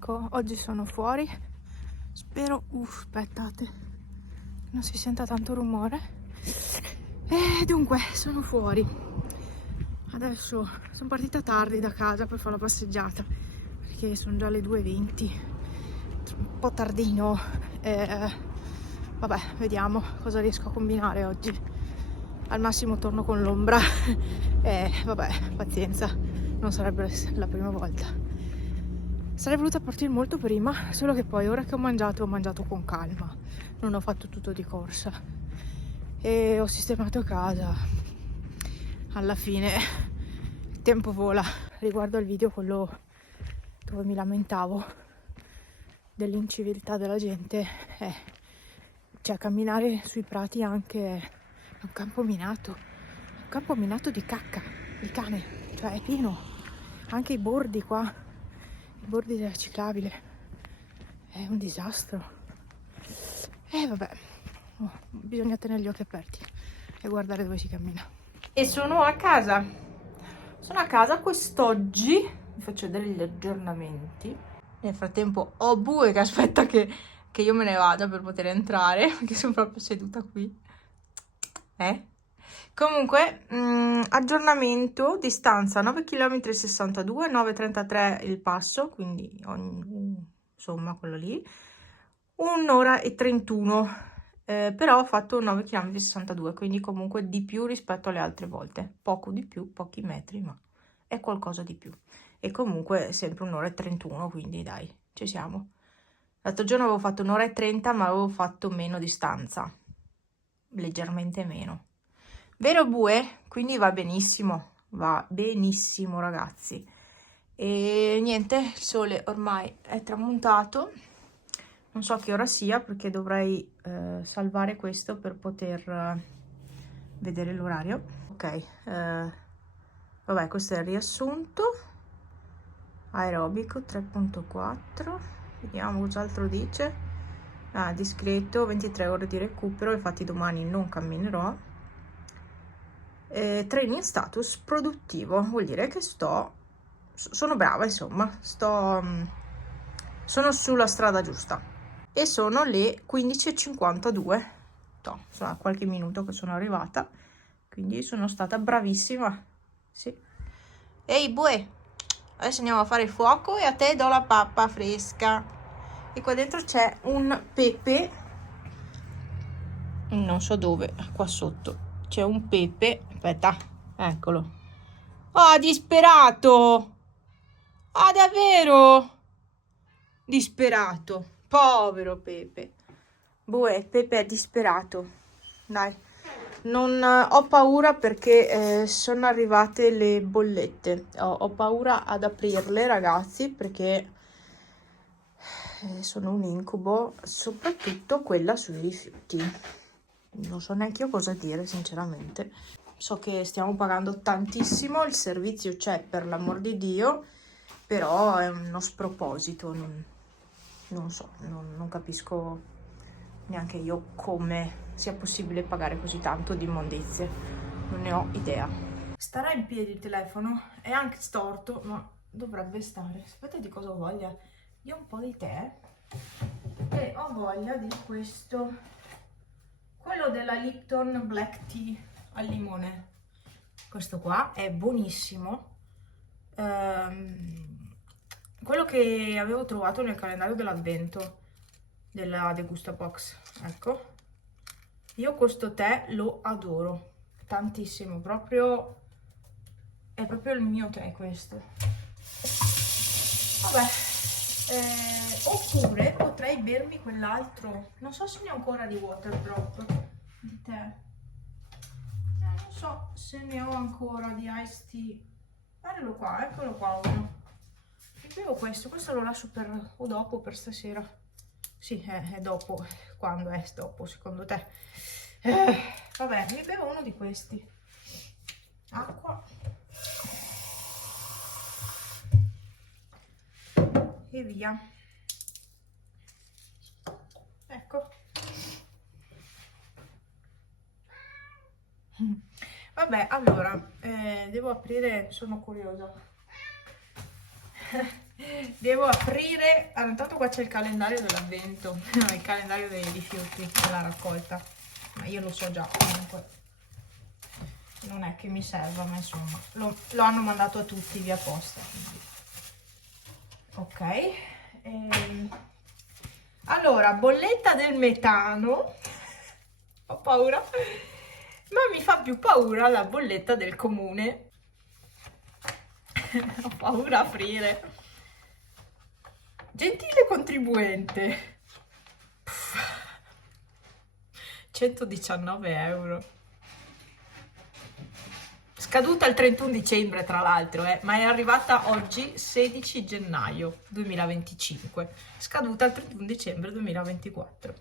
Ecco, oggi sono fuori. Spero, aspettate, non si senta tanto rumore. E dunque, sono fuori. Adesso sono partita tardi da casa per fare la passeggiata, perché sono già le 2:20. Un po' tardino. Vabbè, vediamo cosa riesco a combinare oggi. Al massimo torno con l'ombra. Vabbè, pazienza, non sarebbe la prima volta. Sarei voluta partire molto prima, solo che poi ora che ho mangiato con calma, non ho fatto tutto di corsa e ho sistemato casa. Alla fine il tempo vola. Riguardo al video, quello dove mi lamentavo dell'inciviltà della gente, cioè camminare sui prati anche è un campo minato di cacca, di cane, cioè è pieno, anche i bordi qua, i bordi della ciclabile, è un disastro. Vabbè, bisogna tenere gli occhi aperti e guardare dove si cammina. E sono a casa quest'oggi, vi faccio vedere gli aggiornamenti. Nel frattempo ho Bue che aspetta che io me ne vada per poter entrare, perché sono proprio seduta qui. Comunque, aggiornamento, distanza 9 km e 62, 9,33 il passo, quindi insomma quello lì, 1 ora e 31, però ho fatto 9 km e 62, quindi comunque di più rispetto alle altre volte, poco di più, pochi metri, ma è qualcosa di più. E comunque sempre 1 ora e 31, quindi dai, ci siamo. L'altro giorno avevo fatto 1 ora e 30, ma avevo fatto meno distanza, leggermente meno. Vero Bue? Quindi va benissimo ragazzi. E niente, il sole ormai è tramontato, non so che ora sia perché dovrei salvare questo per poter vedere l'orario. Ok, vabbè, questo è il riassunto. Aerobico 3.4, vediamo cos'altro dice. Discreto, 23 ore di recupero, infatti domani non camminerò. Training status produttivo, vuol dire che sono brava, insomma, sono sulla strada giusta. E sono le 15:52, sono a qualche minuto che sono arrivata, quindi sono stata bravissima, sì. Ehi Bue, adesso andiamo a fare il fuoco e a te do la pappa fresca. E qua dentro c'è un pepe, non so dove, qua sotto c'è un pepe, aspetta, eccolo. Oh, disperato! Ah, davvero? Disperato, povero Pepe. Bue, Pepe è disperato. Dai, non ho paura perché sono arrivate le bollette. Ho paura ad aprirle, ragazzi, perché sono un incubo, soprattutto quella sui rifiuti. Non so neanche io cosa dire, sinceramente. So che stiamo pagando tantissimo, il servizio c'è, per l'amor di Dio, però è uno sproposito, non so, non capisco neanche io come sia possibile pagare così tanto di immondizie, non ne ho idea. Starà in piedi il telefono, è anche storto, ma dovrebbe stare. Sapete di cosa ho voglia? Io ho un po' di tè e ho voglia di questo, quello della Lipton Black Tea al limone. Questo qua è buonissimo. Quello che avevo trovato nel calendario dell'avvento della Degusta Box, ecco. Io questo tè lo adoro tantissimo, proprio è proprio il mio tè questo. Vabbè, oppure potrei bermi quell'altro, non so se ne ho ancora di water drop di tè. Non so se ne ho ancora di iced tea. Guardalo qua, eccolo qua uno. Mi bevo questo lo lascio per o dopo, per stasera. Sì, è dopo. Quando è dopo, secondo te? Vabbè, mi bevo uno di questi. Acqua. E via. Ecco. Vabbè, allora, devo aprire, sono curiosa. Devo aprire. Allora, intanto qua c'è il calendario dell'avvento, il calendario dei rifiuti della raccolta, ma io lo so già, comunque non è che mi serva, ma insomma lo hanno mandato a tutti via posta, quindi. Ok. Allora, bolletta del metano, ho paura, ma mi fa più paura la bolletta del comune. Ho paura a aprire. Gentile contribuente, 119 euro. Scaduta il 31 dicembre, tra l'altro, ma è arrivata oggi 16 gennaio 2025. Scaduta il 31 dicembre 2024.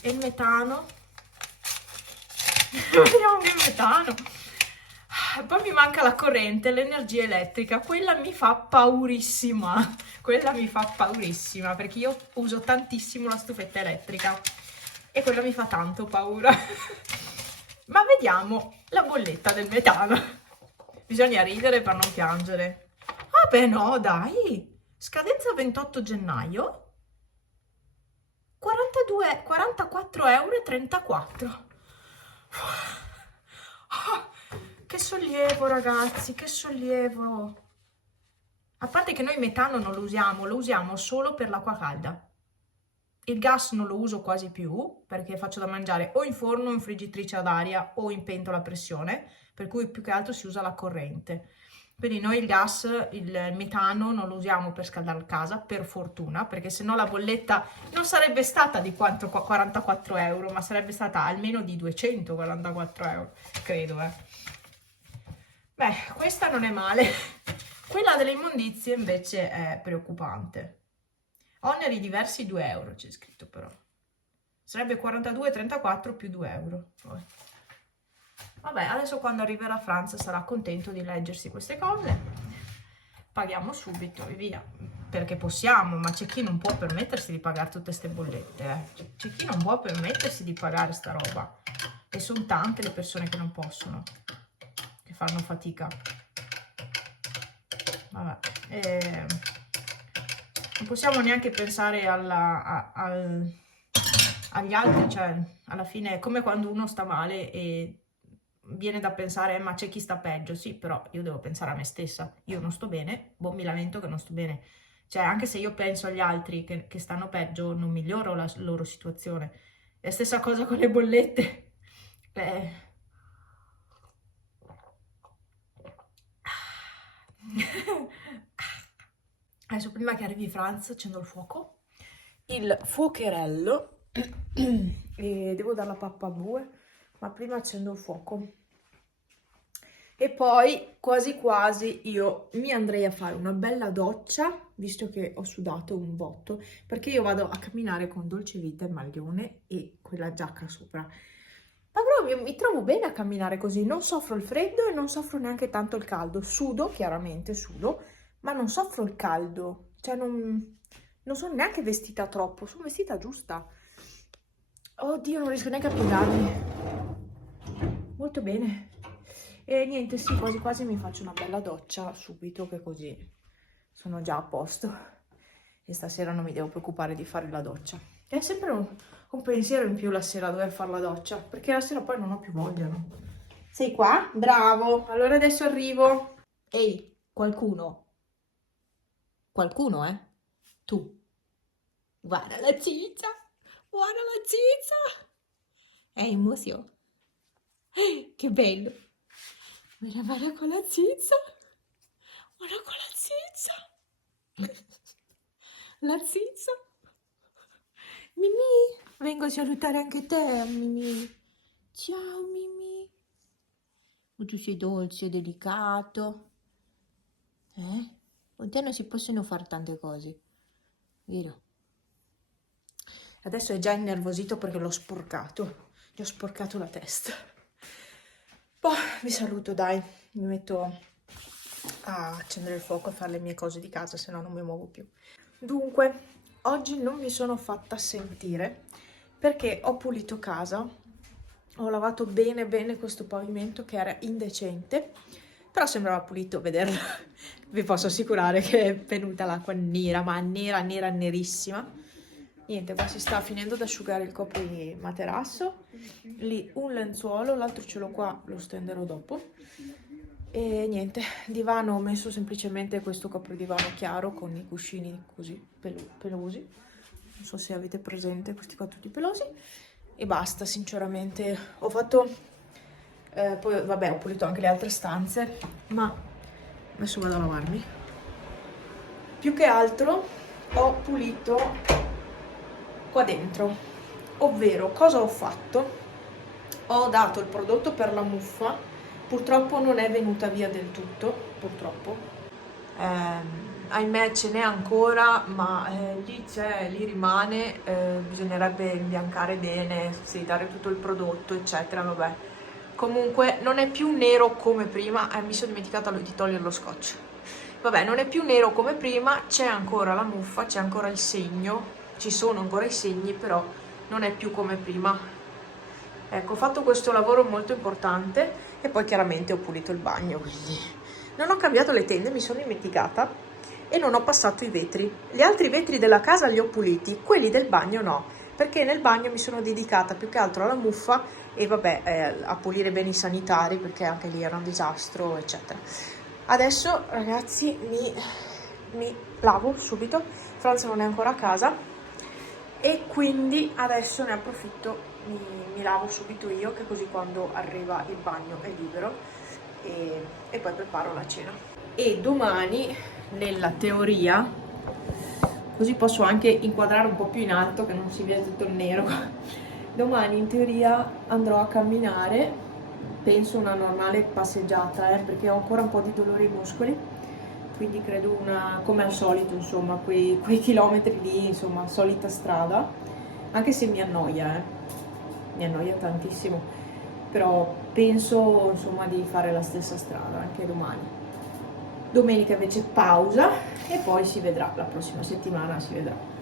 E il metano? Vediamo che metano. Poi mi manca la corrente, l'energia elettrica, quella mi fa paurissima, quella mi fa paurissima perché io uso tantissimo la stufetta elettrica e quella mi fa tanto paura. Ma vediamo la bolletta del metano. Bisogna ridere per non piangere. Ah beh no, dai, scadenza 28 gennaio, 44,34 euro. Che sollievo ragazzi, che sollievo. A parte che noi metano non lo usiamo solo per l'acqua calda. Il gas non lo uso quasi più perché faccio da mangiare o in forno o in friggitrice ad aria o in pentola a pressione, per cui più che altro si usa la corrente. Quindi noi il gas, il metano non lo usiamo per scaldare la casa, per fortuna, perché sennò la bolletta non sarebbe stata di quanto 44 euro, ma sarebbe stata almeno di 244 euro, credo. Beh, questa non è male. Quella delle immondizie invece è preoccupante. Oneri diversi 2 euro, c'è scritto però. Sarebbe 42,34 più 2 euro. Vabbè, adesso quando arriverà Franz sarà contento di leggersi queste cose. Paghiamo subito e via. Perché possiamo, ma c'è chi non può permettersi di pagare tutte queste bollette. C'è chi non può permettersi di pagare sta roba. E sono tante le persone che non possono, che fanno fatica. Vabbè. Non possiamo neanche pensare agli altri, cioè alla fine è come quando uno sta male e viene da pensare ma c'è chi sta peggio, sì, però io devo pensare a me stessa, io non sto bene, boh, mi lamento che non sto bene, cioè anche se io penso agli altri che stanno peggio non miglioro la loro situazione. È la stessa cosa con le bollette. Adesso prima che arrivi Franz accendo il fuoco, il fuocherello, e devo dare la pappa a bue, ma prima accendo il fuoco. E poi quasi quasi io mi andrei a fare una bella doccia, visto che ho sudato un botto, perché io vado a camminare con dolce vita e maglione e quella giacca sopra. Ma proprio mi trovo bene a camminare così, non soffro il freddo e non soffro neanche tanto il caldo. Sudo, chiaramente sudo, ma non soffro il caldo, cioè non sono neanche vestita troppo, sono vestita giusta. Oddio, non riesco neanche a piegarmi. Molto bene. E niente, sì, quasi quasi mi faccio una bella doccia subito, che così sono già a posto. E stasera non mi devo preoccupare di fare la doccia. È sempre un pensiero in più la sera dover fare la doccia, perché la sera poi non ho più voglia, no? Sei qua? Bravo! Allora adesso arrivo. Ehi, qualcuno? Qualcuno, eh? Tu. Guarda la ciccia! Guarda la ciccia! È emozione. Che bello! Guarda con la ciccia! Guarda con la ciccia! La ciccia! Mimì! Vengo a salutare anche te, Mimì! Ciao, Mimì! Tu sei dolce, delicato. Con te non si possono fare tante cose, vero? Adesso è già innervosito perché l'ho sporcato. Gli ho sporcato la testa. Boh, vi saluto, dai. Mi metto a accendere il fuoco e fare le mie cose di casa, se no non mi muovo più. Dunque, oggi non mi sono fatta sentire perché ho pulito casa, ho lavato bene bene questo pavimento che era indecente, però sembrava pulito vederlo. Vi posso assicurare che è venuta l'acqua nera, ma nera, nera, nerissima. Niente, qua si sta finendo ad asciugare il copri materasso. Lì un lenzuolo, l'altro ce l'ho qua, lo stenderò dopo. E niente, divano, ho messo semplicemente questo coprodivano chiaro con i cuscini così pelosi. Non so se avete presente questi qua tutti pelosi. E basta, sinceramente. Ho fatto... poi vabbè, ho pulito anche le altre stanze, ma adesso vado a lavarmi. Più che altro ho pulito qua dentro, ovvero cosa ho fatto? Ho dato il prodotto per la muffa, purtroppo non è venuta via del tutto, purtroppo. Ahimè ce n'è ancora, ma lì c'è, lì rimane, bisognerebbe imbiancare bene, sì, dare tutto il prodotto, eccetera, vabbè. Comunque non è più nero come prima, mi sono dimenticata di togliere lo scotch. Vabbè, non è più nero come prima, c'è ancora la muffa, c'è ancora il segno, ci sono ancora i segni, però non è più come prima. Ecco, ho fatto questo lavoro molto importante e poi chiaramente ho pulito il bagno, quindi non ho cambiato le tende, mi sono dimenticata e non ho passato i vetri. Gli altri vetri della casa li ho puliti, quelli del bagno no, perché nel bagno mi sono dedicata più che altro alla muffa e vabbè, a pulire bene i sanitari, perché anche lì era un disastro, eccetera. Adesso ragazzi mi lavo subito, Franz non è ancora a casa e quindi adesso ne approfitto, mi lavo subito io, che così quando arriva il bagno è libero e poi preparo la cena. E domani, nella teoria, così posso anche inquadrare un po' più in alto che non si vede tutto il nero, domani in teoria andrò a camminare, penso una normale passeggiata, perché ho ancora un po' di dolore ai muscoli, quindi credo una, come al solito, insomma, quei chilometri lì, insomma, solita strada, anche se mi annoia tantissimo, però penso, insomma, di fare la stessa strada anche domani. Domenica invece pausa e poi si vedrà, la prossima settimana si vedrà.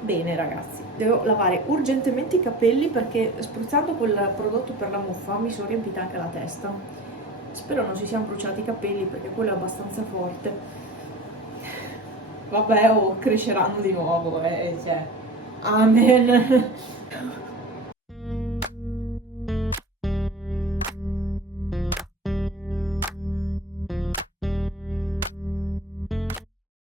Bene ragazzi, devo lavare urgentemente i capelli perché spruzzando quel prodotto per la muffa mi sono riempita anche la testa. Spero non si siano bruciati i capelli perché quello è abbastanza forte. Vabbè, cresceranno di nuovo, cioè. Amen.